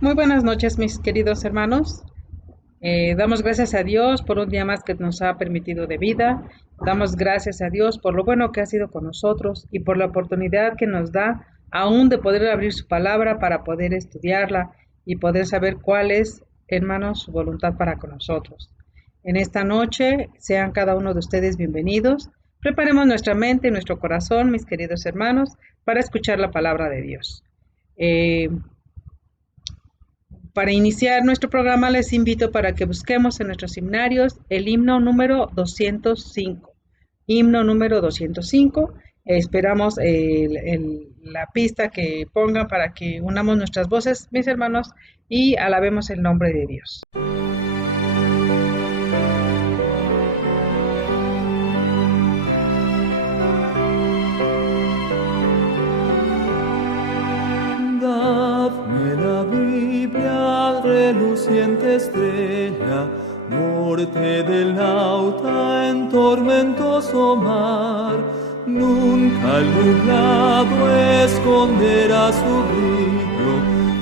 Muy buenas noches, mis queridos hermanos. Damos gracias a Dios por un día más que nos ha permitido de vida. Damos gracias a Dios por lo bueno que ha sido con nosotros y por la oportunidad que nos da aún de poder abrir su palabra para poder estudiarla y poder saber cuál es, hermanos, su voluntad para con nosotros. En esta noche, sean cada uno de ustedes bienvenidos. Preparemos nuestra mente y nuestro corazón, mis queridos hermanos, para escuchar la palabra de Dios. Eh, Para iniciar nuestro programa les invito para que busquemos en nuestros himnarios el himno número 205. Himno número 205. Esperamos la pista que pongan para que unamos nuestras voces, mis hermanos, y alabemos el nombre de Dios. Dadme la Biblia, reluciente estrella, norte del nauta en tormentoso mar. Nunca el nublado esconderá su brillo,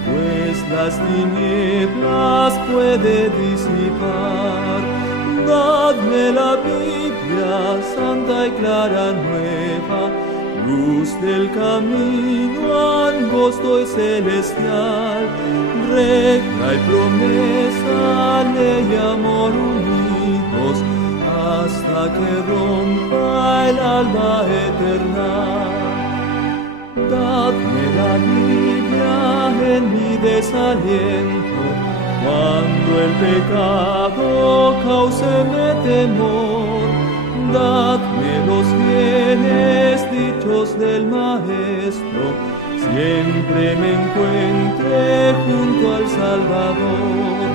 pues las tinieblas puede disipar. Dadme la Biblia, santa y clara nueva, luz del camino angosto y celestial, regla y promesa, ley y amor unidos, hasta que rompa el alba eterna. Dadme la Biblia en mi desaliento, cuando el pecado cáuseme temor. Dadme los bienes dichos del Maestro, siempre me encuentre junto al Salvador.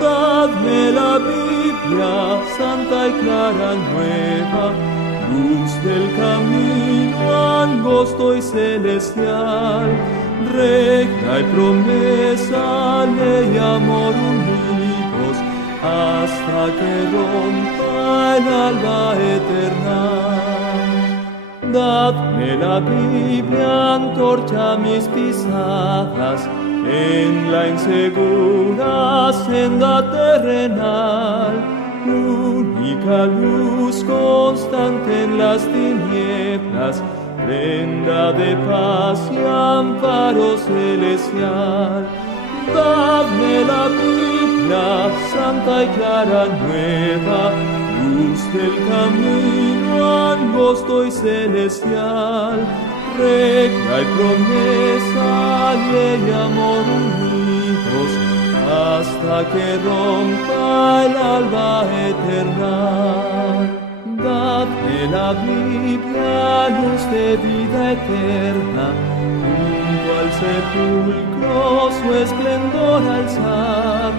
Dadme la Biblia, santa y clara nueva, luz del camino angosto y celestial, regla y promesa, ley y amor unidos, hasta que rompa el alba eterna. Dadme la Biblia, antorcha a mis pisadas, en la insegura senda terrenal, única luz constante en las tinieblas, prenda de paz y amparo celestial. Dadme la Biblia, santa y clara nueva, luz del camino angosto y celestial, regla y promesa, ley y amor unidos, hasta que rompa el alba eterna. Dadme la Biblia, luz de vida eterna, junto al sepulcro su esplendor alzar.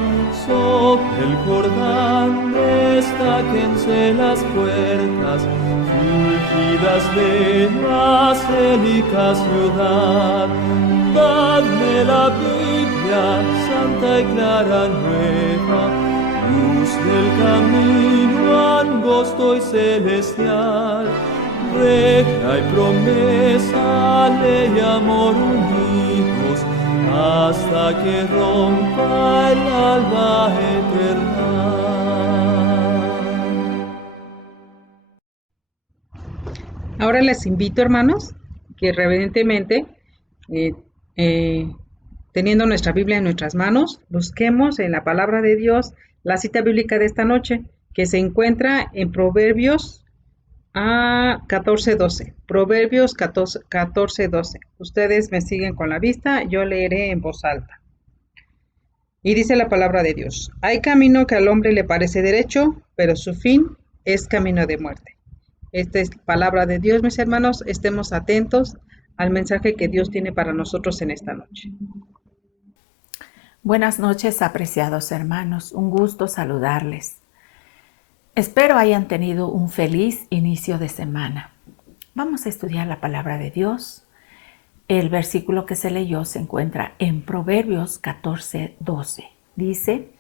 Sobre el Jordán destáquense las puertas, fulgidas de la célica ciudad. Dadme la Biblia, santa y clara nueva, luz del camino angosto y celestial, regla y promesa, ley y amor unidos, hasta que rompa el alba eterna. Ahora les invito, hermanos, que reverentemente, eh, eh, teniendo nuestra Biblia en nuestras manos, busquemos en la palabra de Dios la cita bíblica de esta noche, que se encuentra en Proverbios 14:12. Proverbios 14:12. Ustedes me siguen con la vista, yo leeré en voz alta. Y dice la palabra de Dios: hay camino que al hombre le parece derecho, pero su fin es camino de muerte. Esta es palabra de Dios, mis hermanos. Estemos atentos al mensaje que Dios tiene para nosotros en esta noche. Buenas noches, apreciados hermanos. Un gusto saludarles. Espero hayan tenido un feliz inicio de semana. Vamos a estudiar la palabra de Dios. El versículo que se leyó se encuentra en Proverbios 14:12. Dice: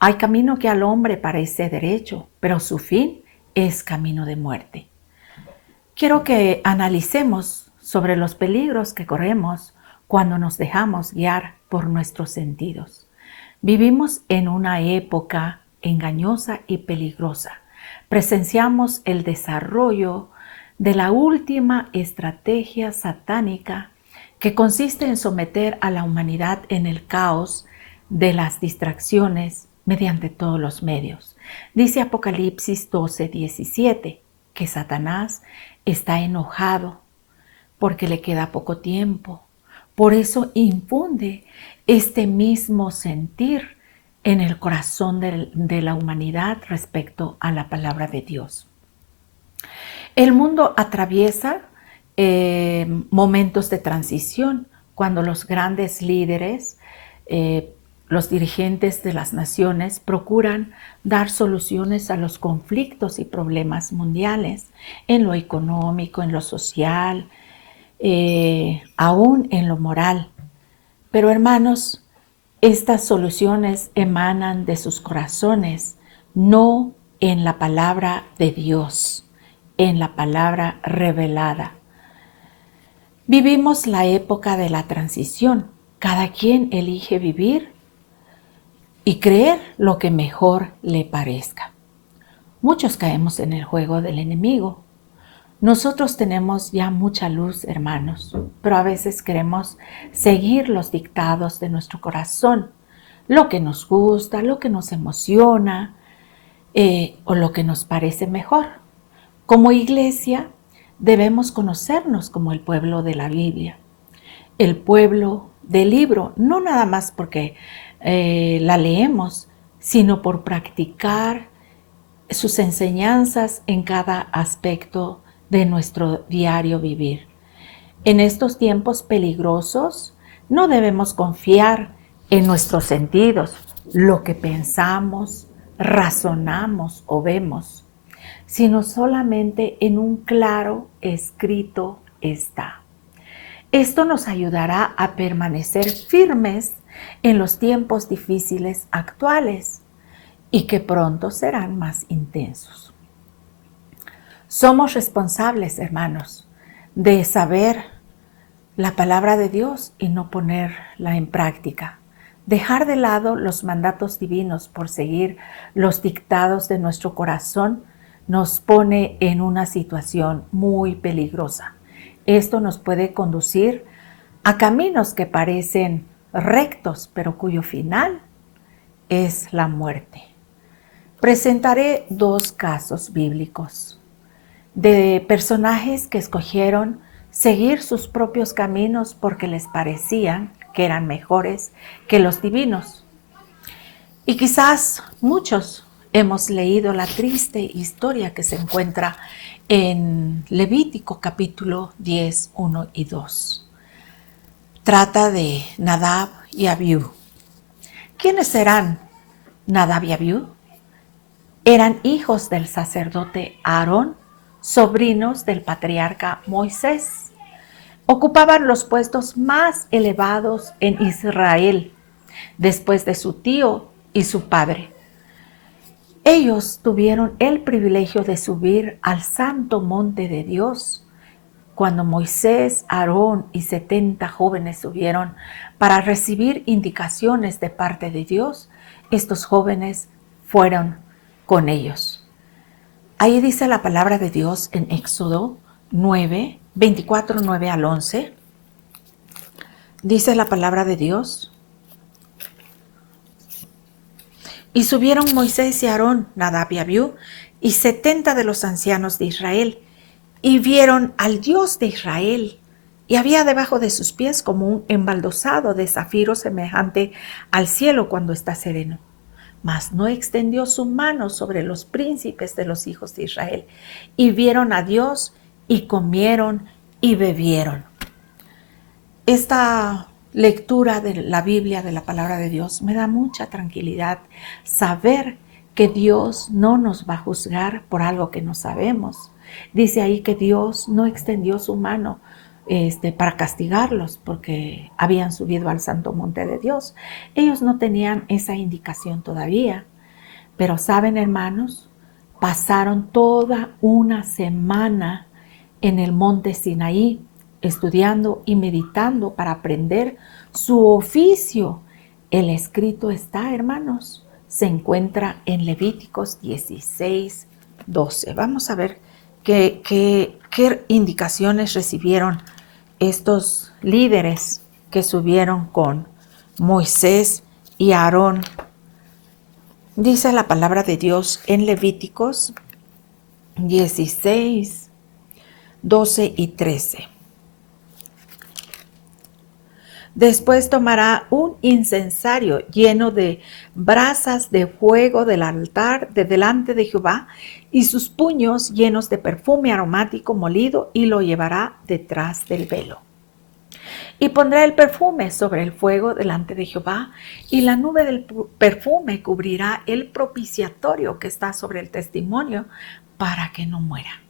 hay camino que al hombre parece derecho, pero su fin es camino de muerte. Quiero que analicemos sobre los peligros que corremos cuando nos dejamos guiar por nuestros sentidos. Vivimos en una época engañosa y peligrosa. Presenciamos el desarrollo de la última estrategia satánica que consiste en someter a la humanidad en el caos de las distracciones mediante todos los medios. Dice Apocalipsis 12:17 que Satanás está enojado porque le queda poco tiempo. Por eso infunde este mismo sentir en el corazón de la humanidad respecto a la palabra de Dios. El mundo atraviesa momentos de transición cuando los grandes líderes, los dirigentes de las naciones procuran dar soluciones a los conflictos y problemas mundiales en lo económico, en lo social, aún en lo moral. Pero hermanos, estas soluciones emanan de sus corazones, no en la palabra de Dios, en la palabra revelada. Vivimos la época de la transición. Cada quien elige vivir y creer lo que mejor le parezca. Muchos caemos en el juego del enemigo. Nosotros tenemos ya mucha luz, hermanos, pero a veces queremos seguir los dictados de nuestro corazón, lo que nos gusta, lo que nos emociona o lo que nos parece mejor. Como iglesia debemos conocernos como el pueblo de la Biblia, el pueblo del libro, no nada más porque la leemos, sino por practicar sus enseñanzas en cada aspecto de nuestro diario vivir. En estos tiempos peligrosos no debemos confiar en nuestros sentidos, lo que pensamos, razonamos o vemos, sino solamente en un claro escrito está. Esto nos ayudará a permanecer firmes en los tiempos difíciles actuales y que pronto serán más intensos. Somos responsables, hermanos, de saber la palabra de Dios y no ponerla en práctica. Dejar de lado los mandatos divinos por seguir los dictados de nuestro corazón nos pone en una situación muy peligrosa. Esto nos puede conducir a caminos que parecen rectos, pero cuyo final es la muerte. Presentaré dos casos bíblicos de personajes que escogieron seguir sus propios caminos porque les parecían que eran mejores que los divinos. Y quizás muchos hemos leído la triste historia que se encuentra en Levítico capítulo 10, 1 y 2. Trata de Nadab y Abiú. ¿Quiénes eran Nadab y Abiú? Eran hijos del sacerdote Aarón, sobrinos del patriarca Moisés. Ocupaban los puestos más elevados en Israel, después de su tío y su padre. Ellos tuvieron el privilegio de subir al santo monte de Dios. Cuando Moisés, Aarón y 70 jóvenes subieron para recibir indicaciones de parte de Dios, estos jóvenes fueron con ellos. Ahí dice la palabra de Dios en Éxodo 9, 24, 9 al 11. Dice la palabra de Dios. Y subieron Moisés y Aarón, Nadab y Abiú, y 70 de los ancianos de Israel, y vieron al Dios de Israel. Y había debajo de sus pies como un embaldosado de zafiro semejante al cielo cuando está sereno. Mas no extendió su mano sobre los príncipes de los hijos de Israel. Y vieron a Dios y comieron y bebieron. Esta lectura de la Biblia, de la palabra de Dios, me da mucha tranquilidad saber que Dios no nos va a juzgar por algo que no sabemos. Dice ahí que Dios no extendió su mano para castigarlos porque habían subido al santo monte de Dios. Ellos no tenían esa indicación todavía. Pero saben, hermanos, pasaron toda una semana en el monte Sinaí estudiando y meditando para aprender su oficio. El escrito está, hermanos, se encuentra en Levíticos 16:12. Vamos a ver qué indicaciones recibieron estos líderes que subieron con Moisés y Aarón. Dice la palabra de Dios en Levíticos 16:12 y 13. Después tomará un incensario lleno de brasas de fuego del altar de delante de Jehová y sus puños llenos de perfume aromático molido y lo llevará detrás del velo. Y pondrá el perfume sobre el fuego delante de Jehová, y la nube del perfume cubrirá el propiciatorio que está sobre el testimonio para que no muera.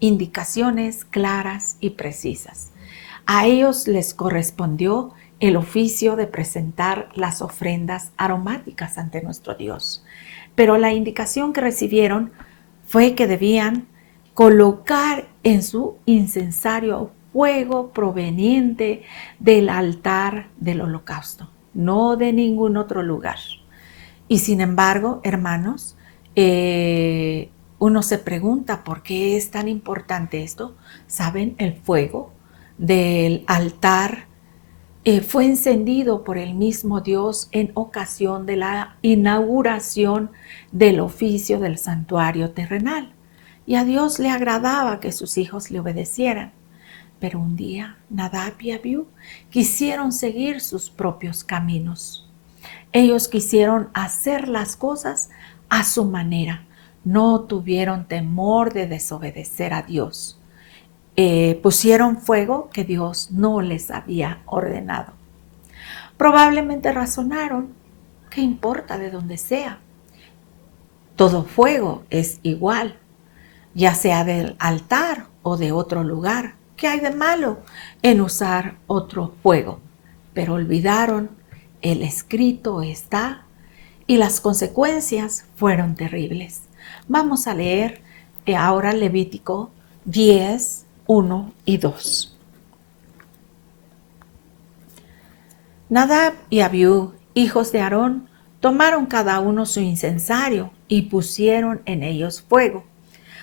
Indicaciones claras y precisas. A ellos les correspondió el oficio de presentar las ofrendas aromáticas ante nuestro Dios. Pero la indicación que recibieron fue que debían colocar en su incensario fuego proveniente del altar del holocausto, no de ningún otro lugar. Y sin embargo, hermanos, uno se pregunta por qué es tan importante esto. ¿Saben? El fuego del altar fue encendido por el mismo Dios en ocasión de la inauguración del oficio del santuario terrenal. Y a Dios le agradaba que sus hijos le obedecieran. Pero un día Nadab y Abiú quisieron seguir sus propios caminos. Ellos quisieron hacer las cosas a su manera. No tuvieron temor de desobedecer a Dios. Pusieron fuego que Dios no les había ordenado. Probablemente razonaron, ¿qué importa de dónde sea? Todo fuego es igual, ya sea del altar o de otro lugar. ¿Qué hay de malo en usar otro fuego? Pero olvidaron, el escrito está, y las consecuencias fueron terribles. Vamos a leer ahora Levítico 10:1 y 2. Nadab y Abiú, hijos de Aarón, tomaron cada uno su incensario y pusieron en ellos fuego,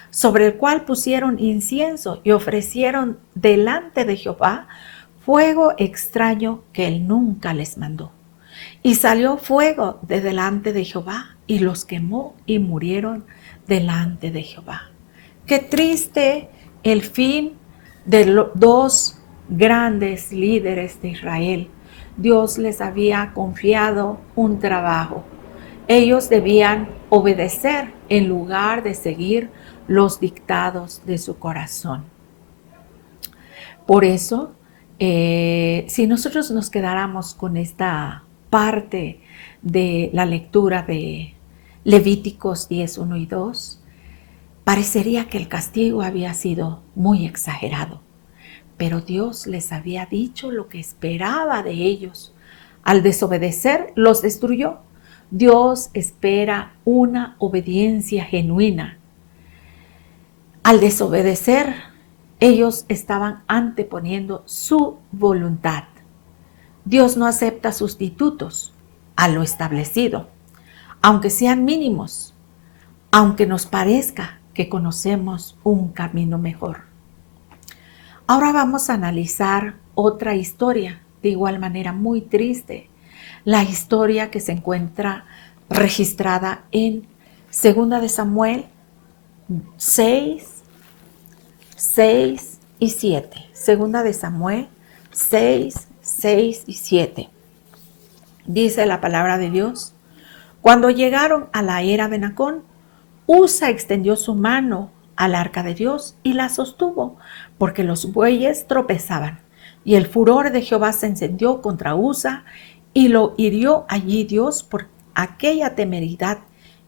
sobre el cual pusieron incienso y ofrecieron delante de Jehová fuego extraño que él nunca les mandó. Y salió fuego de delante de Jehová y los quemó y murieron delante de Jehová. Qué triste el fin de los dos grandes líderes de Israel. Dios les había confiado un trabajo. Ellos debían obedecer en lugar de seguir los dictados de su corazón. Por eso, si nosotros nos quedáramos con esta parte de la lectura de Levíticos 10:1 y 2, parecería que el castigo había sido muy exagerado. Pero Dios les había dicho lo que esperaba de ellos. Al desobedecer, los destruyó. Dios espera una obediencia genuina. Al desobedecer, ellos estaban anteponiendo su voluntad. Dios no acepta sustitutos a lo establecido, aunque sean mínimos, aunque nos parezca que conocemos un camino mejor. Ahora vamos a analizar otra historia, de igual manera muy triste, la historia que se encuentra registrada en 2 de Samuel 6 y 7. 2 de Samuel 6 y 7. Dice la palabra de Dios: cuando llegaron a la era de Nacón, Usa extendió su mano al arca de Dios y la sostuvo, porque los bueyes tropezaban. Y el furor de Jehová se encendió contra Usa, y lo hirió allí Dios por aquella temeridad,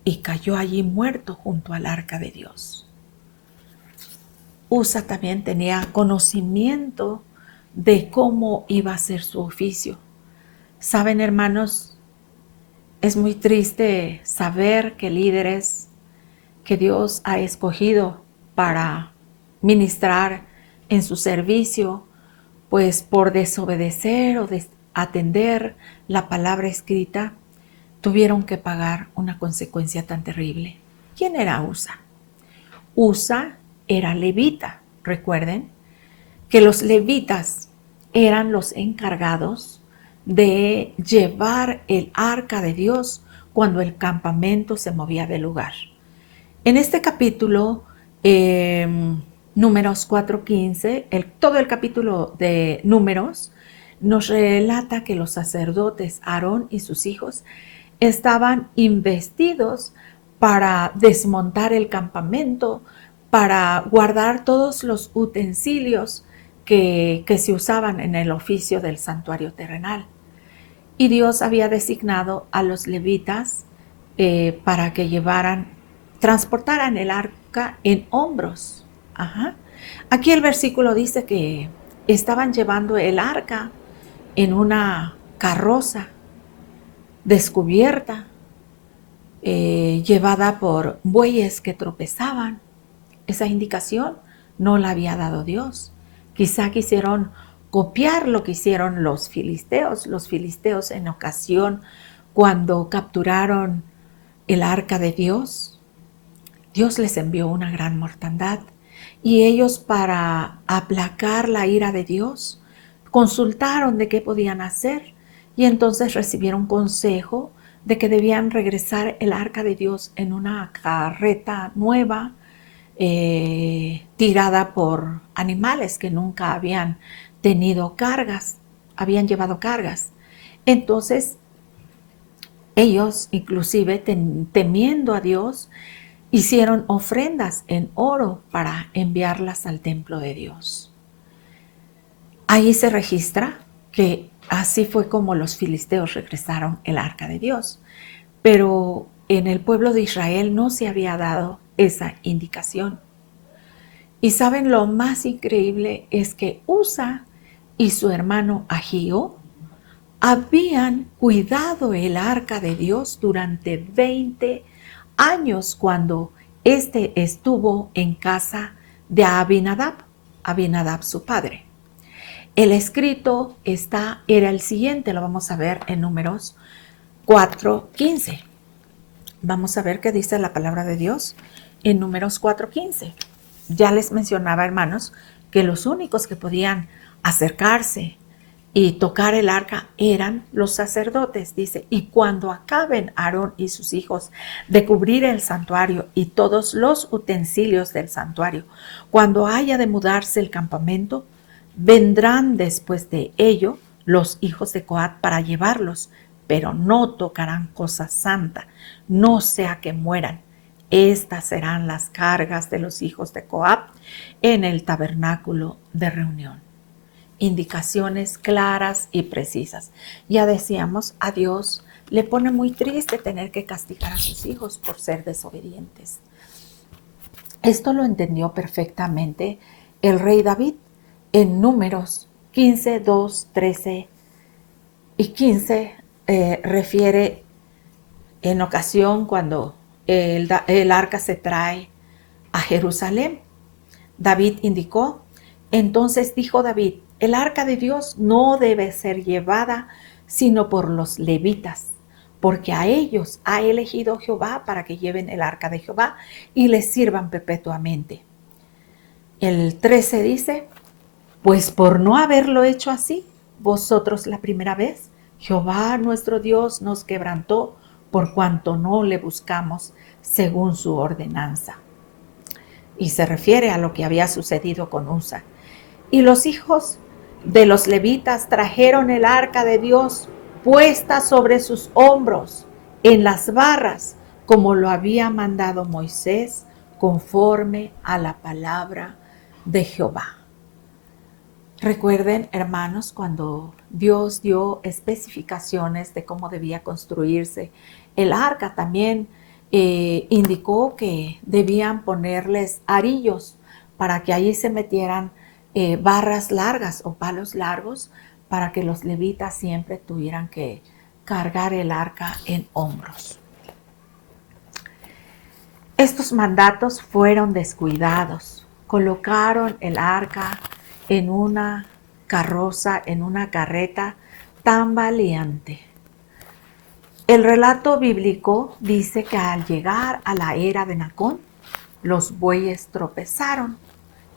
y cayó allí muerto junto al arca de Dios. Usa también tenía conocimiento de cómo iba a ser su oficio. Saben, hermanos, es muy triste saber que líderes que Dios ha escogido para ministrar en su servicio pues por desobedecer o atender la palabra escrita, tuvieron que pagar una consecuencia tan terrible. ¿Quién era Usa? Usa era levita. Recuerden que los levitas eran los encargados de llevar el arca de Dios cuando el campamento se movía del lugar. En este capítulo, Números 4:15, todo el capítulo de Números nos relata que los sacerdotes Aarón y sus hijos estaban investidos para desmontar el campamento, para guardar todos los utensilios que se usaban en el oficio del santuario terrenal. Y Dios había designado a los levitas para que transportaran el arca en hombros. Aquí el versículo dice que estaban llevando el arca en una carroza descubierta, llevada por bueyes que tropezaban. Esa indicación no la había dado Dios. Quizá quisieron copiar lo que hicieron los filisteos. Los filisteos en ocasión, cuando capturaron el arca de Dios, Dios les envió una gran mortandad. Y ellos, para aplacar la ira de Dios, consultaron de qué podían hacer. Y entonces recibieron consejo de que debían regresar el arca de Dios en una carreta nueva, tirada por animales que nunca habían tenido cargas, habían llevado cargas. Entonces, ellos, inclusive temiendo a Dios, hicieron ofrendas en oro para enviarlas al templo de Dios. Ahí se registra que así fue como los filisteos regresaron el arca de Dios. Pero en el pueblo de Israel no se había dado esa indicación. Y saben, lo más increíble es que Usa y su hermano Ahío habían cuidado el arca de Dios durante 20 años cuando éste estuvo en casa de Abinadab su padre. El escrito era el siguiente, lo vamos a ver en Números 4:15. Vamos a ver qué dice la palabra de Dios en Números 4:15. Ya les mencionaba, hermanos, que los únicos que podían acercarse y tocar el arca eran los sacerdotes, dice, y cuando acaben Aarón y sus hijos de cubrir el santuario y todos los utensilios del santuario, cuando haya de mudarse el campamento, vendrán después de ello los hijos de Coat para llevarlos, pero no tocarán cosa santa, no sea que mueran. Estas serán las cargas de los hijos de Coat en el tabernáculo de reunión. Indicaciones claras y precisas. Ya decíamos, a Dios le pone muy triste tener que castigar a sus hijos por ser desobedientes. Esto lo entendió perfectamente el rey David en Números 15, 2, 13 y 15. Refiere en ocasión cuando el arca se trae a Jerusalén. David indicó, entonces dijo David, el arca de Dios no debe ser llevada sino por los levitas, porque a ellos ha elegido Jehová para que lleven el arca de Jehová y les sirvan perpetuamente. El 13 dice, pues por no haberlo hecho así, vosotros la primera vez, Jehová nuestro Dios nos quebrantó por cuanto no le buscamos según su ordenanza. Y se refiere a lo que había sucedido con Usa. Y los hijos de los levitas trajeron el arca de Dios puesta sobre sus hombros en las barras, como lo había mandado Moisés, conforme a la palabra de Jehová. Recuerden, hermanos, cuando Dios dio especificaciones de cómo debía construirse el arca, también indicó que debían ponerles arillos para que allí se metieran barras largas o palos largos para que los levitas siempre tuvieran que cargar el arca en hombros. Estos mandatos fueron descuidados. Colocaron el arca en una carroza en una carreta tambaleante. El relato bíblico dice que al llegar a la era de Nacón, los bueyes tropezaron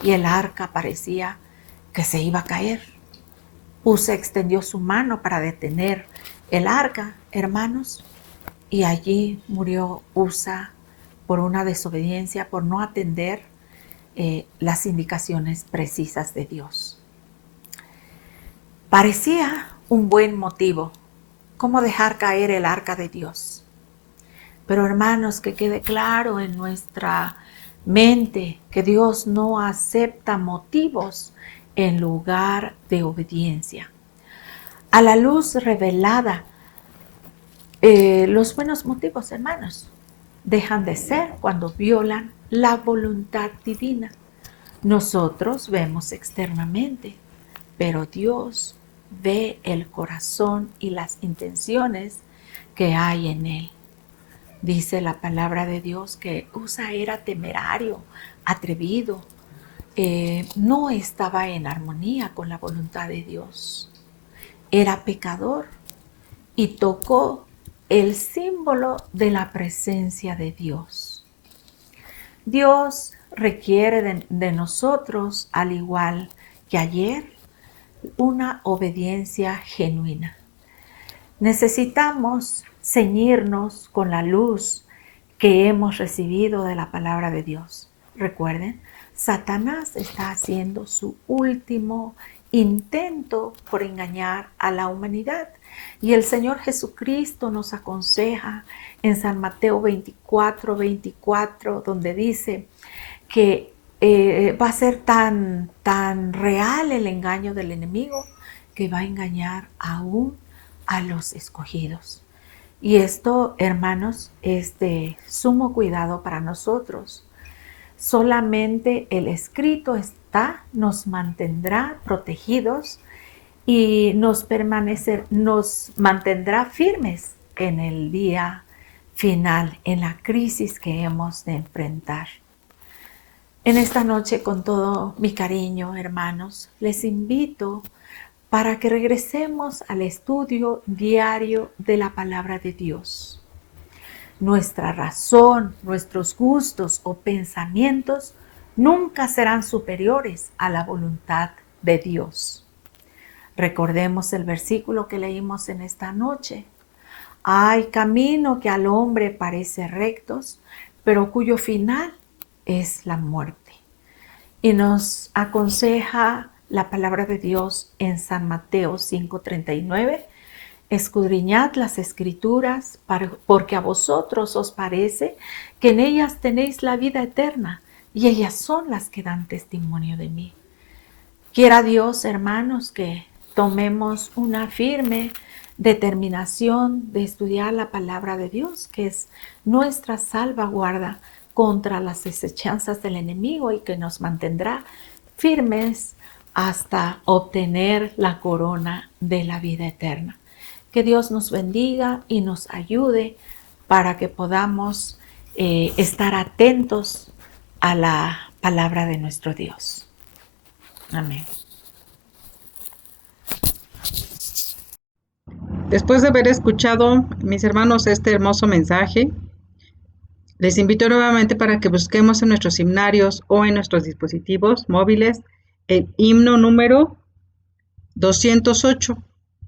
y el arca parecía que se iba a caer. Usa extendió su mano para detener el arca, hermanos, y allí murió Usa por una desobediencia, por no atender las indicaciones precisas de Dios. Parecía un buen motivo, cómo dejar caer el arca de Dios. Pero hermanos, que quede claro en nuestra mente que Dios no acepta motivos en lugar de obediencia. A la luz revelada, los buenos motivos, hermanos, dejan de ser cuando violan la voluntad divina. Nosotros vemos externamente, pero Dios ve el corazón y las intenciones que hay en él. Dice la palabra de Dios que Usa era temerario, atrevido, no estaba en armonía con la voluntad de Dios. Era pecador y tocó el símbolo de la presencia de Dios. Dios requiere de nosotros, al igual que ayer, una obediencia genuina. Necesitamos ceñirnos con la luz que hemos recibido de la palabra de Dios. Recuerden, Satanás está haciendo su último intento por engañar a la humanidad. Y el Señor Jesucristo nos aconseja en San Mateo 24:24, donde dice que va a ser tan real el engaño del enemigo que va a engañar aún a los escogidos. Y esto, hermanos, es de sumo cuidado para nosotros. Solamente el escrito nos mantendrá protegidos y nos mantendrá firmes en el día final, en la crisis que hemos de enfrentar. En esta noche, con todo mi cariño, hermanos, les invito para que regresemos al estudio diario de la palabra de Dios. Nuestra razón, nuestros gustos o pensamientos nunca serán superiores a la voluntad de Dios. Recordemos el versículo que leímos en esta noche. Hay camino que al hombre parece rectos, pero cuyo final es la muerte. Y nos aconseja la palabra de Dios en San Mateo 5:39. Escudriñad las escrituras, porque a vosotros os parece que en ellas tenéis la vida eterna, y ellas son las que dan testimonio de mí. Quiera Dios, hermanos, que tomemos una firme determinación de estudiar la palabra de Dios, que es nuestra salvaguarda contra las acechanzas del enemigo y que nos mantendrá firmes hasta obtener la corona de la vida eterna. Que Dios nos bendiga y nos ayude para que podamos estar atentos a la palabra de nuestro Dios. Amén. Después de haber escuchado, mis hermanos, este hermoso mensaje, les invito nuevamente para que busquemos en nuestros himnarios o en nuestros dispositivos móviles el himno número 208,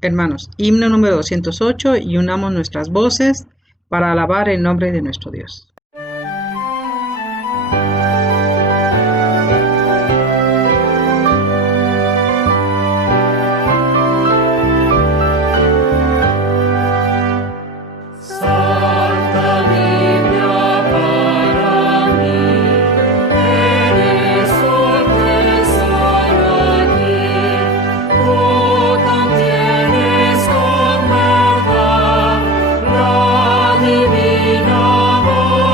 hermanos, himno número 208, y unamos nuestras voces para alabar el nombre de nuestro Dios. Divina voz.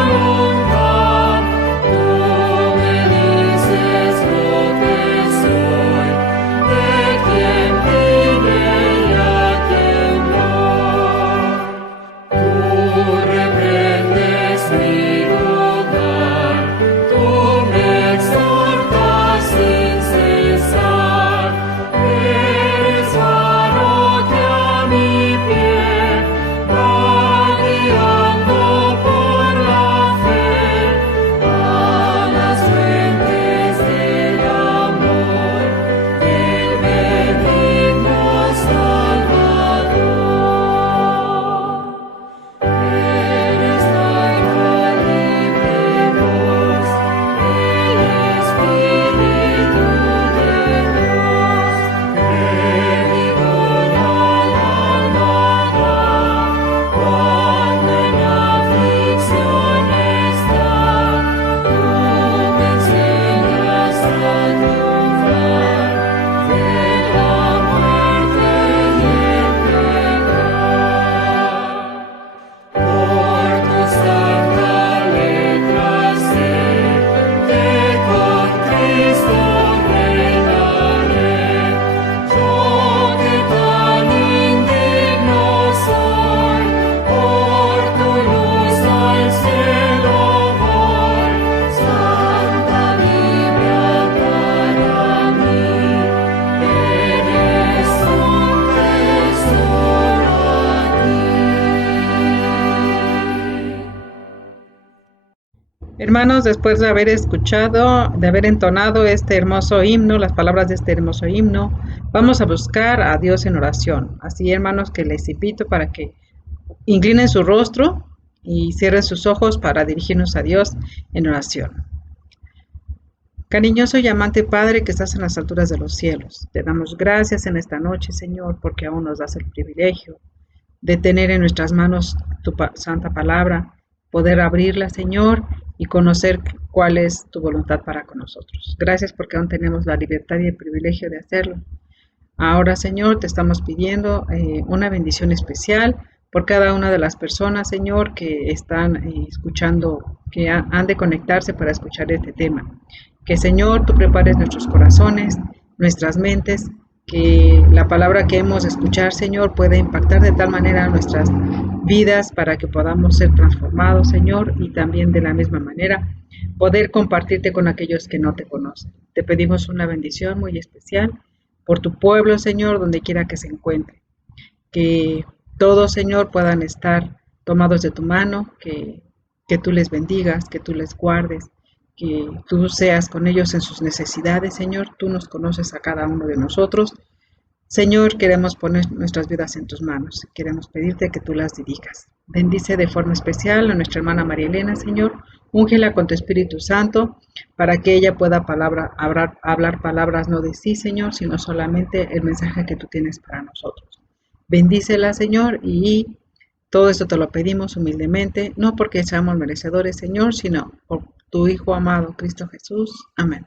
Hermanos, después de haber escuchado, de haber entonado este hermoso himno, las palabras de este hermoso himno, vamos a buscar a Dios en oración. Así, hermanos, que les invito para que inclinen su rostro y cierren sus ojos para dirigirnos a Dios en oración. Cariñoso y amante Padre que estás en las alturas de los cielos, te damos gracias en esta noche, Señor, porque aún nos das el privilegio de tener en nuestras manos tu santa palabra, poder abrirla, Señor, y conocer cuál es tu voluntad para con nosotros. Gracias porque aún tenemos la libertad y el privilegio de hacerlo. Ahora, Señor, te estamos pidiendo una bendición especial por cada una de las personas, Señor, que están escuchando, que han de conectarse para escuchar este tema. Que, Señor, tú prepares nuestros corazones, nuestras mentes, que la palabra que hemos de escuchar, Señor, pueda impactar de tal manera nuestras vidas para que podamos ser transformados, Señor, y también de la misma manera poder compartirte con aquellos que no te conocen. Te pedimos una bendición muy especial por tu pueblo, Señor, donde quiera que se encuentre. Que todos, Señor, puedan estar tomados de tu mano, que tú les bendigas, que tú les guardes, que tú seas con ellos en sus necesidades, Señor. Tú nos conoces a cada uno de nosotros. Señor, queremos poner nuestras vidas en tus manos. Queremos pedirte que tú las dirijas. Bendice de forma especial a nuestra hermana María Elena, Señor. Úngela con tu Espíritu Santo para que ella pueda hablar palabras no de sí, Señor, sino solamente el mensaje que tú tienes para nosotros. Bendícela, Señor, y todo esto te lo pedimos humildemente, no porque seamos merecedores, Señor, sino por tu Hijo amado, Cristo Jesús. Amén.